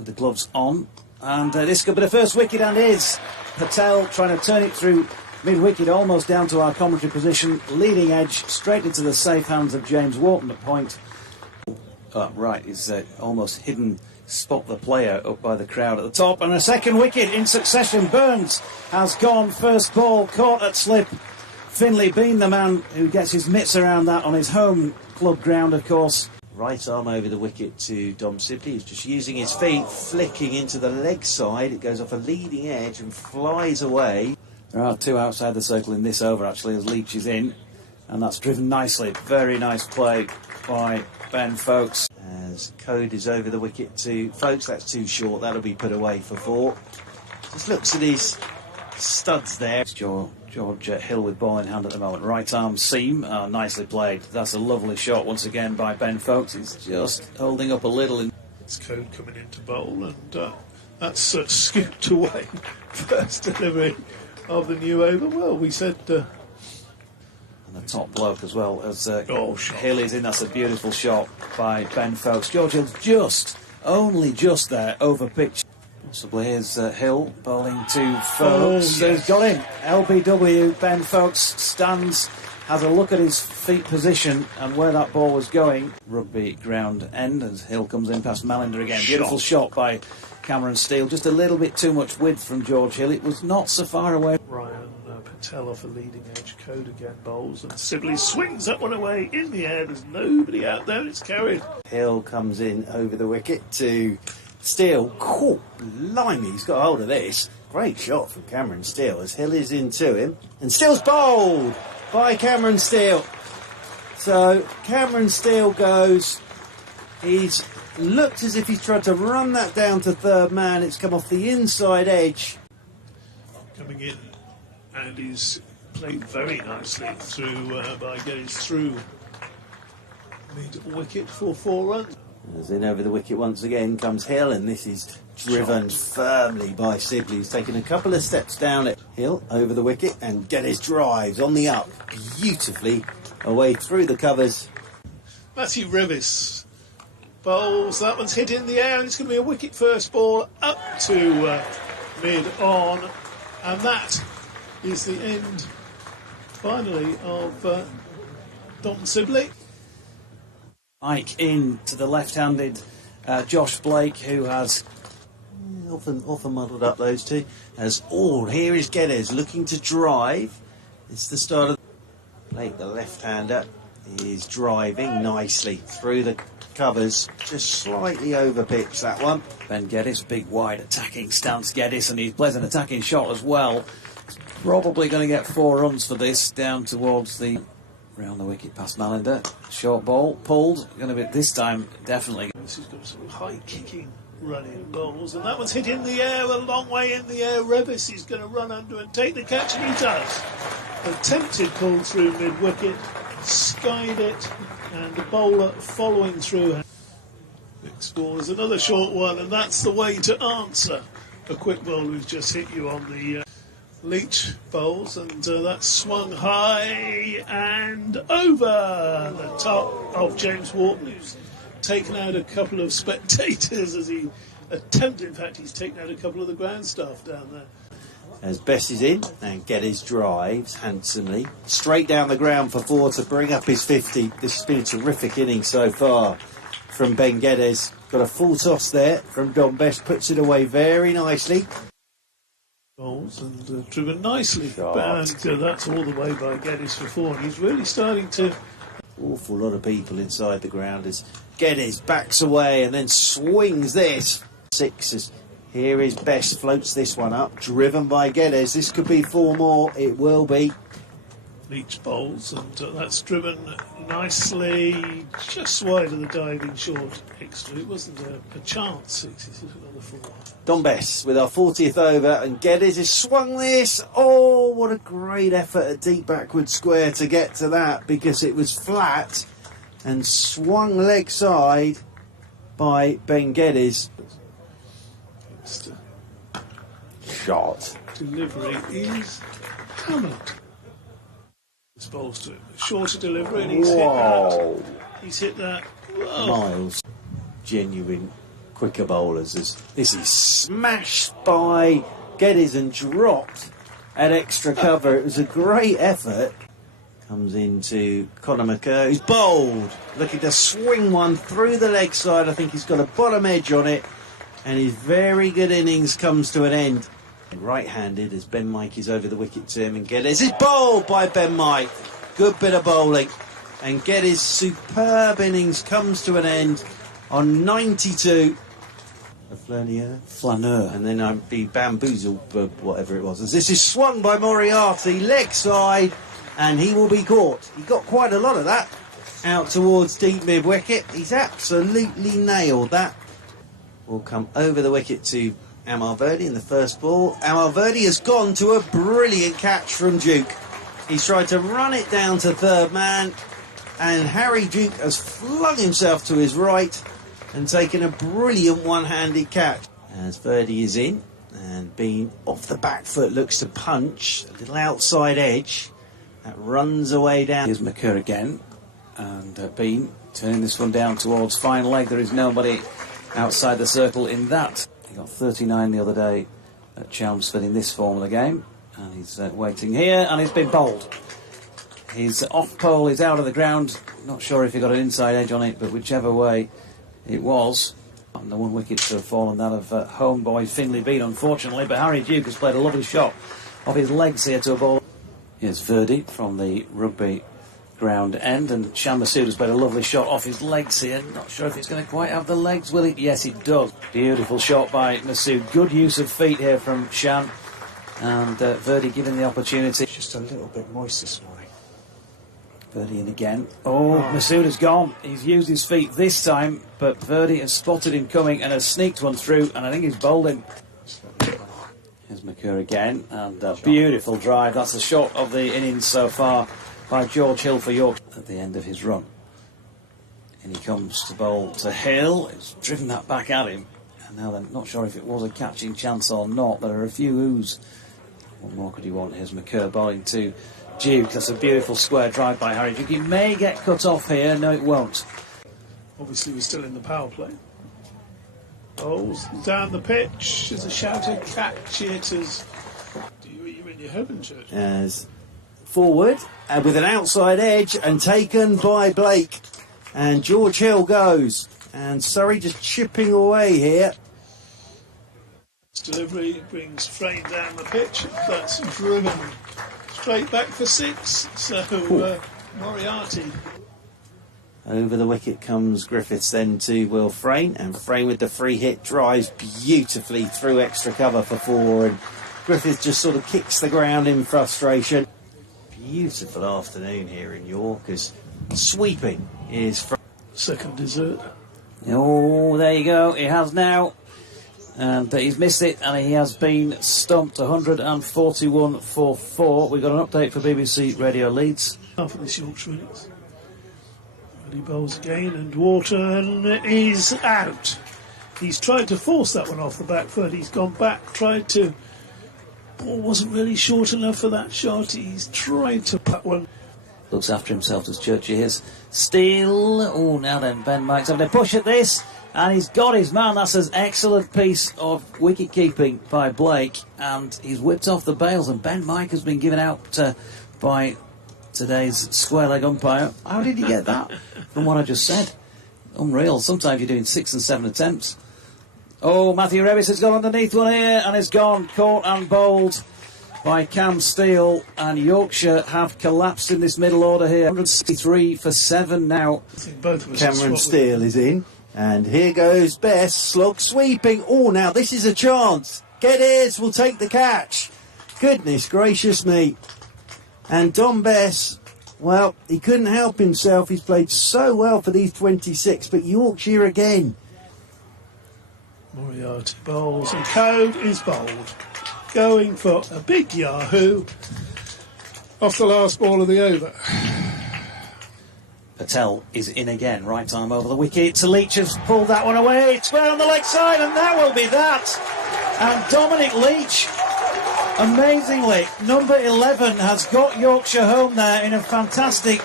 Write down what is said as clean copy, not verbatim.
with the gloves on. And this could be the first wicket, and is Patel trying to turn it through mid-wicket, almost down to our commentary position. Leading edge, straight into the safe hands of James Wharton at point. Right, he's almost hidden. Spot the player up by the crowd at the top. And a second wicket in succession. Burns has gone. First ball caught at slip. Finlay being the man who gets his mitts around that on his home club ground, of course. Right arm over the wicket to Dom Sibley. He's just using his feet, flicking into the leg side. It goes off a leading edge and flies away. There are two outside the circle in this over, actually, as Leech is in. And that's driven nicely. Very nice play by Ben Folkes. As Code is over the wicket to Folkes. That's too short. That'll be put away for 4. Just looks at his studs there. George Hill with ball in hand at the moment. Right arm seam. Nicely played. That's a lovely shot once again by Ben Folkes. He's just holding up a little. It's Code coming into bowl, and that's scooped away. First delivery of the new over. Well, we said... And the top bloke as well as shot. Hill is in. That's a beautiful shot by Ben Folkes. George Hill's only just there over pitch. Possibly here's Hill bowling to Folkes. He's got him. LBW. Ben Folkes stands, has a look at his feet position and where that ball was going. Rugby ground end as Hill comes in past Malinder again. Beautiful shot by Cameron Steele. Just a little bit too much width from George Hill. It was not so far away. Ryan Patel off a leading edge. Code again bowls, and Sibley swings that one away in the air. There's nobody out there. It's carried. Hill comes in over the wicket to Steele. Blimey, he's got hold of this. Great shot from Cameron Steele as Hill is into him. And Steele's bowled by Cameron Steele. So Cameron Steele goes. He's looked as if he's tried to run that down to third man. It's come off the inside edge. Coming in, and he's played very nicely through by Geddes through mid-wicket for 4 runs. As in over the wicket once again comes Hill, and this is driven firmly by Sibley. He's taken a couple of steps down it. Hill over the wicket, and Geddes drives on the up beautifully away through the covers. Matthew Revis bowls. That one's hit in the air, and it's going to be a wicket first ball up to mid-on, and that is the end, finally, of Dom Sibley. Mike in to the left-handed Josh Blake, who has Often muddled up, those two. Here is Geddes looking to drive. It's the start of Blake, the left-hander, is driving nicely through the covers, just slightly over pitch that one. Ben Geddes, big wide attacking stance Geddes, and he plays an attacking shot as well. He's probably going to get 4 runs for this, down towards the round the wicket past Malinder. Short ball pulled, going to be this time definitely. This has got some high kicking running balls, and that one's hit in the air, a long way in the air. Revis is going to run under and take the catch, and he does. Attempted pull through mid-wicket, skied it, and the bowler following through. Next ball is another short one, and that's the way to answer a quick ball who's just hit you on the Leech bowls, and that swung high and over the top of James Wharton, who's taken out a couple of spectators as he attempted. In fact, he's taken out a couple of the ground staff down there. As Bess is in, and Geddes drives handsomely straight down the ground for 4 to bring up his 50. This has been a terrific inning so far from Ben Geddes. Got a full toss there from Don Bess, puts it away very nicely. Bowls and driven nicely, and that's all the way by Geddes for 4. And he's really starting to... Awful lot of people inside the ground as Geddes backs away and then swings this. 6 here is Bess, floats this one up, driven by Geddes. This could be 4 more, it will be. Leech bowls, and that's driven nicely just wide of the diving short extra. It wasn't a chance. It's another 4. Don Bess with our 40th over, and Geddes has swung this. Oh, what a great effort at deep backward square to get to that, because it was flat and swung leg side by Ben Geddes. Shot. Delivery is hammered. This bowl's to shorter delivery, and he's hit that. Whoa. Miles. Genuine quicker bowlers. This is smashed by Geddes and dropped at extra cover. It was a great effort. Comes into Conor McCurr, who's bowled. Looking to swing one through the leg side. I think he's got a bottom edge on it. And his very good innings comes to an end. Right-handed as Ben Mike is over the wicket to him. And Geddes is bowled by Ben Mike. Good bit of bowling. And Geddes' superb innings comes to an end on 92. A flaneur. And then I'd be bamboozled, but whatever it was. As this is swung by Moriarty, leg side. And he will be caught. He got quite a lot of that out towards deep mid-wicket. He's absolutely nailed that. Will come over the wicket to Amar Verdi in the first ball. Amar Verdi has gone to a brilliant catch from Duke. He's tried to run it down to third man, and Harry Duke has flung himself to his right and taken a brilliant one-handed catch. As Verdi is in, and Bean off the back foot looks to punch, a little outside edge. That runs away down. Here's McCurr again, and Bean turning this one down towards fine leg. There is nobody outside the circle in that. He got 39 the other day at Chelmsford in this form of the game, and he's waiting here, and he's been bowled. His off pole is out of the ground. Not sure if he got an inside edge on it, but whichever way it was. And the one wicket to have fallen, that of homeboy Finlay Bean, unfortunately, but Harry Duke has played a lovely shot off his legs here to a ball. Here's Verdi from the rugby ground end, and Shan Masood has played a lovely shot off his legs here. Not sure if it's going to quite have the legs, will it? Yes, it does. Beautiful shot by Masood. Good use of feet here from Shan, and Verdi given the opportunity. It's just a little bit moist this morning. Verdi in again. Oh, Masood has gone. He's used his feet this time, but Verdi has spotted him coming and has sneaked one through, and I think he's bowled him. Here's McCurr again, and a beautiful drive. That's the shot of the innings so far by George Hill for York at the end of his run. And he comes to bowl to Hill. It's driven that back at him. And now they're not sure if it was a catching chance or not. There are a few oohs. What more could he want? Here's McCurr bowling to Duke. That's a beautiful square drive by Harry Duke. He may get cut off here. No, it won't. Obviously, we're still in the power play. Bowls down the pitch. There's a shouted catch. It is. You're in your heaven, Church. As forward with an outside edge and taken by Blake. And George Hill goes. And Surrey just chipping away here. Delivery brings Frayne down the pitch. That's driven straight back for six. So Moriarty. Over the wicket comes Griffiths then to Will Frayne, and Frayne with the free hit drives beautifully through extra cover for four, and Griffiths just sort of kicks the ground in frustration. Beautiful afternoon here in York as sweeping is second dessert. Oh, there you go. He has now. And he's missed it, and he has been stumped. 141 for 4. We've got an update for BBC Radio Leeds. Half of this Yorkshire innings. And he bowls again, and Wharton is out. He's tried to force that one off the back foot. He's gone back, tried to. Ball wasn't really short enough for that shot. He's tried to put one. Looks after himself as Churchy is. Steal. Oh, now then, Ben Mike's having a push at this. And he's got his man. That's an excellent piece of wicket-keeping by Blake. And he's whipped off the bails. And Ben Mike has been given out by today's square leg umpire. How did he get that from what I just said? Unreal. Sometimes you're doing 6 and 7 attempts. Oh, Matthew Revis has gone underneath one here. And it's gone. Caught and bowled by Cam Steele. And Yorkshire have collapsed in this middle order here. 163 for 7 now. I think both of us Cameron Steele is in. And here goes Bess, slog sweeping. Oh, now this is a chance. Geddes will take the catch. Goodness gracious me. And Don Bess, well, he couldn't help himself. He's played so well for these 26, but Yorkshire again. Moriarty bowls, and Code is bowled. Going for a big yahoo off the last ball of the over. Patel is in again, right time over the wicket. Leech has pulled that one away, square on the leg side, and that will be that. And Dominic Leech, amazingly, number 11, has got Yorkshire home there in a fantastic